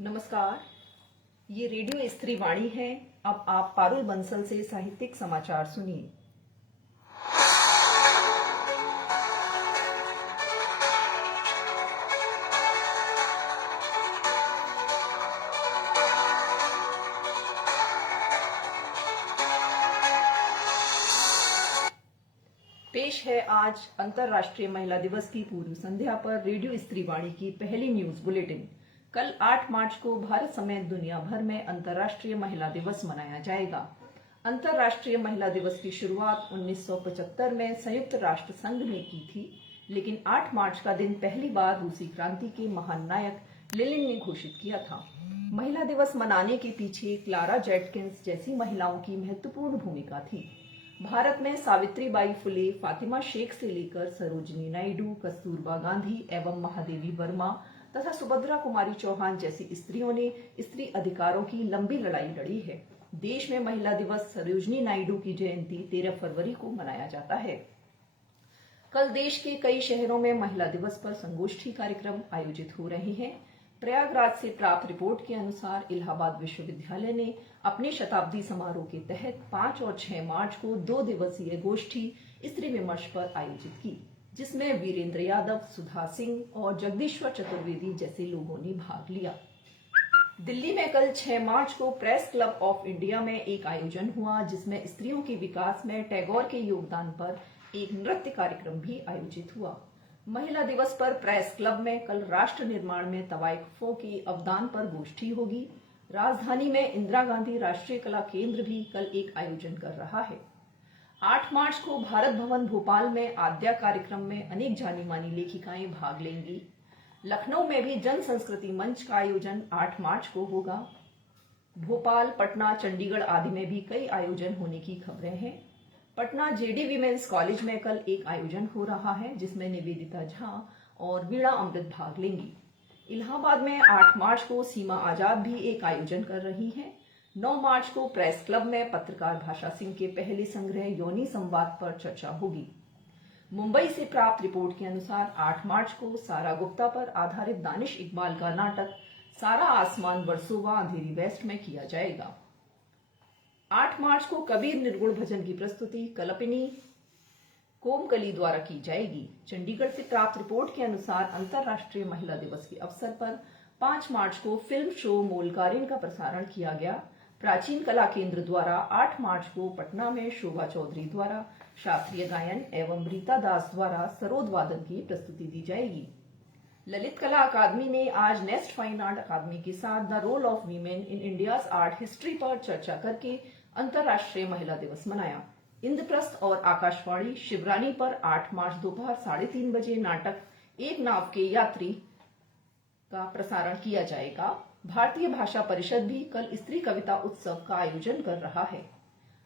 नमस्कार। ये रेडियो स्त्री वाणी है। अब आप पारुल बंसल से साहित्यिक समाचार सुनिए। पेश है आज अंतर्राष्ट्रीय महिला दिवस की पूर्व संध्या पर रेडियो स्त्री वाणी की पहली न्यूज बुलेटिन। कल 8 मार्च को भारत समेत दुनिया भर में अंतर्राष्ट्रीय महिला दिवस मनाया जाएगा। अंतर्राष्ट्रीय महिला दिवस की शुरुआत 1975 में संयुक्त राष्ट्र संघ ने की थी, लेकिन 8 मार्च का दिन पहली बार रूसी क्रांति के महान नायक लेनिन ने घोषित किया था। महिला दिवस मनाने के पीछे क्लारा जेटकिंस जैसी महिलाओं की महत्वपूर्ण भूमिका थी। भारत में सावित्रीबाई फुले, फातिमा शेख से लेकर सरोजिनी नायडू, कस्तूरबा गांधी एवं महादेवी वर्मा तथा सुभद्रा कुमारी चौहान जैसी स्त्रियों ने स्त्री अधिकारों की लंबी लड़ाई लड़ी है। देश में महिला दिवस सरोजिनी नायडू की जयंती 13 फरवरी को मनाया जाता है। कल देश के कई शहरों में महिला दिवस पर संगोष्ठी कार्यक्रम आयोजित हो रहे हैं। प्रयागराज से प्राप्त रिपोर्ट के अनुसार इलाहाबाद विश्वविद्यालय ने अपने शताब्दी समारोह के तहत 5 और 6 मार्च को 2 दिवसीय गोष्ठी स्त्री विमर्श पर आयोजित की, जिसमें वीरेंद्र यादव, सुधा सिंह और जगदीश्वर चतुर्वेदी जैसे लोगों ने भाग लिया। दिल्ली में कल 6 मार्च को प्रेस क्लब ऑफ इंडिया में एक आयोजन हुआ, जिसमें स्त्रियों के विकास में टैगोर के योगदान पर एक नृत्य कार्यक्रम भी आयोजित हुआ। महिला दिवस पर प्रेस क्लब में कल राष्ट्र निर्माण में तवाइफों के अवदान पर गोष्ठी होगी। राजधानी में इंदिरा गांधी राष्ट्रीय कला केंद्र भी कल एक आयोजन कर रहा है। 8 मार्च को भारत भवन भोपाल में आद्या कार्यक्रम में अनेक जानी मानी लेखिकाएं भाग लेंगी। लखनऊ में भी जन संस्कृति मंच का आयोजन 8 मार्च को होगा। भोपाल, पटना, चंडीगढ़ आदि में भी कई आयोजन होने की खबरें हैं। पटना जेडी वीमेंस कॉलेज में कल एक आयोजन हो रहा है, जिसमें निवेदिता झा और वीणा अमृत भाग लेंगी। इलाहाबाद में 8 मार्च को सीमा आजाद भी एक आयोजन कर रही हैं। 9 मार्च को प्रेस क्लब में पत्रकार भाषा सिंह के पहले संग्रह योनि संवाद पर चर्चा होगी। मुंबई से प्राप्त रिपोर्ट के अनुसार 8 मार्च को सारा गुप्ता पर आधारित दानिश इकबाल का नाटक सारा आसमान वर्सोवा अंधेरी वेस्ट में किया जाएगा। 8 मार्च को कबीर निर्गुण भजन की प्रस्तुति कल्पनी कोमकली द्वारा की जाएगी। चंडीगढ़ से प्राप्त रिपोर्ट के अनुसार अंतर्राष्ट्रीय महिला दिवस के अवसर पर 5 मार्च को फिल्म शो मोलकारिन का प्रसारण किया गया। प्राचीन कला केंद्र द्वारा 8 मार्च को पटना में शोभा चौधरी द्वारा शास्त्रीय गायन एवं रीता दास द्वारा सरोद वादन की प्रस्तुति दी जाएगी। ललित कला अकादमी ने आज नेस्ट फाइन आर्ट अकादमी के साथ the role of women in India's art history पर चर्चा करके अंतर्राष्ट्रीय महिला दिवस मनाया। इंद्रप्रस्थ और आकाशवाणी शिवरानी पर 8 मार्च दोपहर 3:30 बजे नाटक एक नाव के यात्री का प्रसारण किया जाएगा। भारतीय भाषा परिषद भी कल स्त्री कविता उत्सव का आयोजन कर रहा है।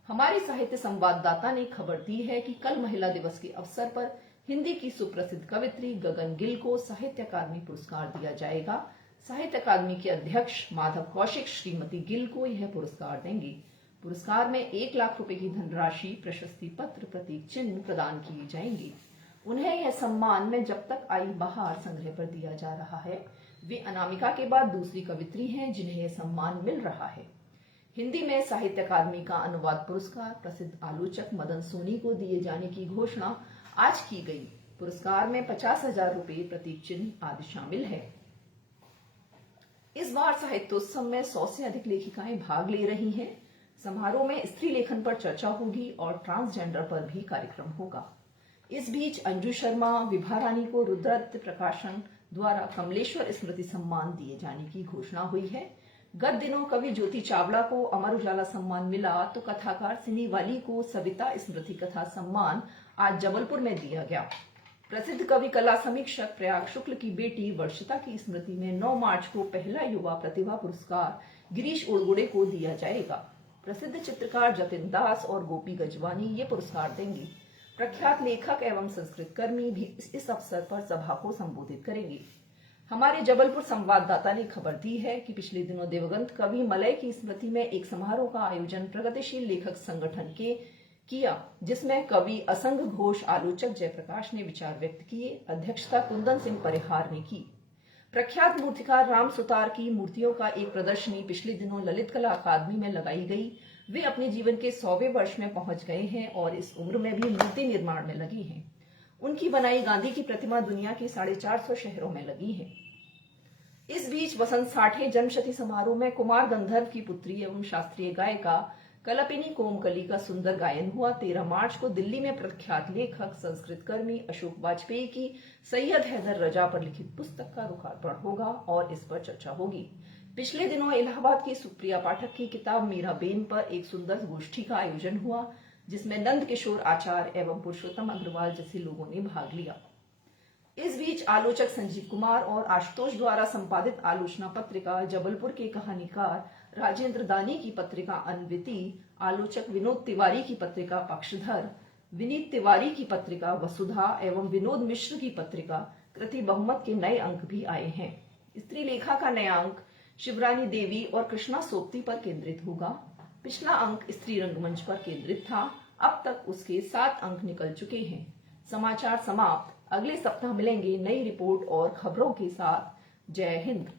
हमारे साहित्य संवाददाता ने खबर दी है कि कल महिला दिवस के अवसर पर हिंदी की सुप्रसिद्ध कवित्री गगन गिल को साहित्य अकादमी पुरस्कार दिया जाएगा। साहित्य अकादमी के अध्यक्ष माधव कौशिक श्रीमती गिल को यह पुरस्कार देंगे। पुरस्कार में 1 लाख रुपए की धनराशि, प्रशस्ति पत्र, प्रतीक चिन्ह प्रदान किए जाएंगे। उन्हें यह सम्मान में जब तक आई बहार संग्रह पर दिया जा रहा है। वे अनामिका के बाद दूसरी कवित्री हैं जिन्हें यह सम्मान मिल रहा है। हिंदी में साहित्य अकादमी का अनुवाद पुरस्कार प्रसिद्ध आलोचक मदन सोनी को दिए जाने की घोषणा आज की गई। पुरस्कार में 50,000 रुपए, प्रतीक चिन्ह आदि शामिल है। इस बार साहित्योत्सव में 100 से अधिक लेखिकाएं भाग ले रही हैं। समारोह में स्त्री लेखन पर चर्चा होगी और ट्रांसजेंडर पर भी कार्यक्रम होगा। इस बीच अंजू शर्मा, विभा रानी को रुद्रदत्त प्रकाशन द्वारा कमलेश्वर स्मृति सम्मान दिए जाने की घोषणा हुई है। गत दिनों कवि ज्योति चावला को अमर उजाला सम्मान मिला, तो कथाकार सिनी वाली को सविता स्मृति कथा सम्मान आज जबलपुर में दिया गया। प्रसिद्ध कवि कला समीक्षक प्रयाग शुक्ल की बेटी वर्षिता की स्मृति में 9 मार्च को पहला युवा प्रतिभा पुरस्कार गिरीश उड़गुड़े को दिया जाएगा। प्रसिद्ध चित्रकार जतिन दास और गोपी गजवानी ये पुरस्कार देंगे। प्रख्यात लेखक एवं संस्कृत कर्मी भी इस अवसर पर सभा को संबोधित करेंगे। हमारे जबलपुर संवाददाता ने खबर दी है कि पिछले दिनों दिवंगत कवि मलय की स्मृति में एक समारोह का आयोजन प्रगतिशील लेखक संगठन के किया, जिसमें कवि असंग घोष, आलोचक जयप्रकाश ने विचार व्यक्त किए। अध्यक्षता कुंदन सिंह परिहार ने की। प्रख्यात मूर्तिकार राम सुतार की मूर्तियों का एक प्रदर्शनी पिछले दिनों ललित कला अकादमी में लगाई गई। वे अपने जीवन के 100वें वर्ष में पहुंच गए हैं और इस उम्र में भी मूर्ति निर्माण में लगी हैं। उनकी बनाई गांधी की प्रतिमा दुनिया के 450 शहरों में लगी है। इस बीच वसंत 60 जन्मशती समारोह में कुमार गंधर्व की पुत्री एवं शास्त्रीय गायिका कलपिनी कोमकली का सुंदर गायन हुआ। 13 मार्च को दिल्ली में प्रख्यात लेखक संस्कृत कर्मी अशोक वाजपेयी की सैयद हैदर रजा पर लिखित पुस्तक का लोकार्पण होगा और इस पर चर्चा होगी। पिछले दिनों इलाहाबाद की सुप्रिया पाठक की किताब मीराबेन पर एक सुंदर गोष्ठी का आयोजन हुआ, जिसमें नंद किशोर आचार्य एवं पुरुषोत्तम अग्रवाल जैसे लोगों ने भाग लिया। इस बीच आलोचक संजीव कुमार और आशुतोष द्वारा संपादित आलोचना पत्रिका जबलपुर के कहानीकार राजेंद्र दानी की पत्रिका अनविति, आलोचक विनोद तिवारी की पत्रिका पक्षधर, विनीत तिवारी की पत्रिका वसुधा एवं विनोद मिश्र की पत्रिका कृति बहुमत के नए अंक भी आए हैं। स्त्री लेखा का नया अंक शिवरानी देवी और कृष्णा सोप्ती पर केंद्रित होगा। पिछला अंक स्त्री रंगमंच पर केंद्रित था। अब तक उसके 7 अंक निकल चुके हैं। समाचार समाप्त। अगले सप्ताह मिलेंगे नई रिपोर्ट और खबरों के साथ। जय हिंद।